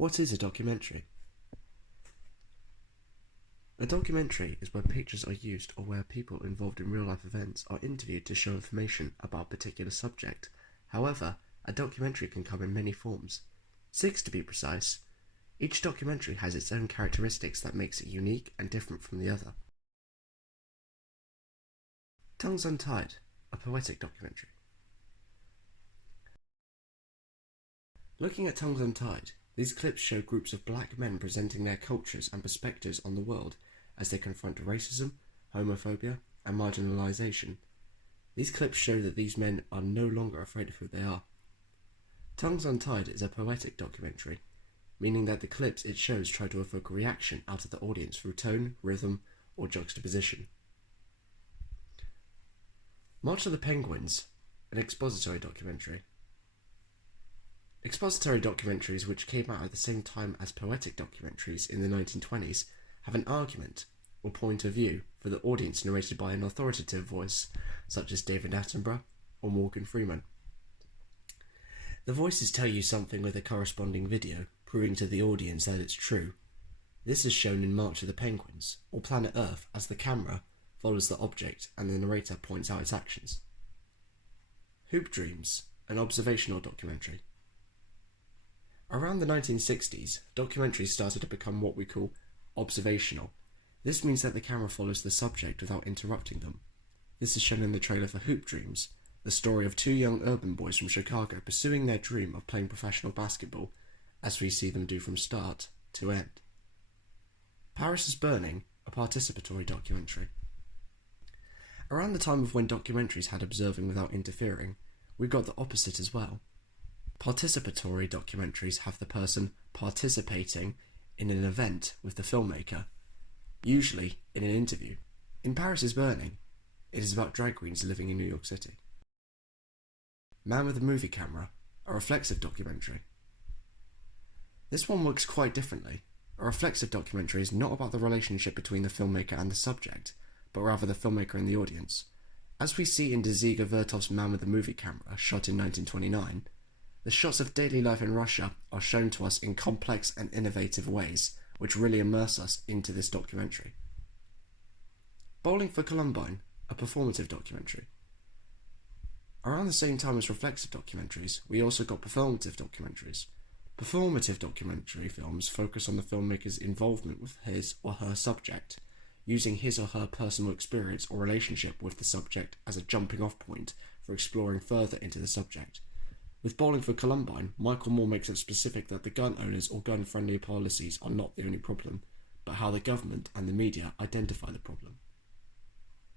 What is a documentary? A documentary is where pictures are used or where people involved in real-life events are interviewed to show information about a particular subject. However, a documentary can come in many forms. 6 to be precise. Each documentary has its own characteristics that makes it unique and different from the other. Tongues Untied, a poetic documentary. Looking at Tongues Untied, these clips show groups of black men presenting their cultures and perspectives on the world as they confront racism, homophobia, and marginalisation. These clips show that these men are no longer afraid of who they are. Tongues Untied is a poetic documentary, meaning that the clips it shows try to evoke a reaction out of the audience through tone, rhythm, or juxtaposition. March of the Penguins, an expository documentary. Expository documentaries, which came out at the same time as poetic documentaries in the 1920s, have an argument or point of view for the audience narrated by an authoritative voice, such as David Attenborough or Morgan Freeman. The voices tell you something with a corresponding video, proving to the audience that it's true. This is shown in March of the Penguins, or Planet Earth, as the camera follows the object and the narrator points out its actions. Hoop Dreams, an observational documentary. Around the 1960s, documentaries started to become what we call observational. This means that the camera follows the subject without interrupting them. This is shown in the trailer for Hoop Dreams, the story of 2 young urban boys from Chicago pursuing their dream of playing professional basketball, as we see them do from start to end. Paris is Burning, a participatory documentary. Around the time of when documentaries had observing without interfering, we got the opposite as well. Participatory documentaries have the person participating in an event with the filmmaker, usually in an interview. In Paris is Burning, it is about drag queens living in New York City. Man with a Movie Camera, a reflexive documentary. This one works quite differently. A reflexive documentary is not about the relationship between the filmmaker and the subject, but rather the filmmaker and the audience. As we see in Dziga Vertov's Man with a Movie Camera, shot in 1929, the shots of daily life in Russia are shown to us in complex and innovative ways, which really immerse us into this documentary. Bowling for Columbine, a performative documentary. Around the same time as reflexive documentaries, we also got performative documentaries. Performative documentary films focus on the filmmaker's involvement with his or her subject, using his or her personal experience or relationship with the subject as a jumping-off point for exploring further into the subject. With Bowling for Columbine, Michael Moore makes it specific that the gun owners or gun-friendly policies are not the only problem, but how the government and the media identify the problem.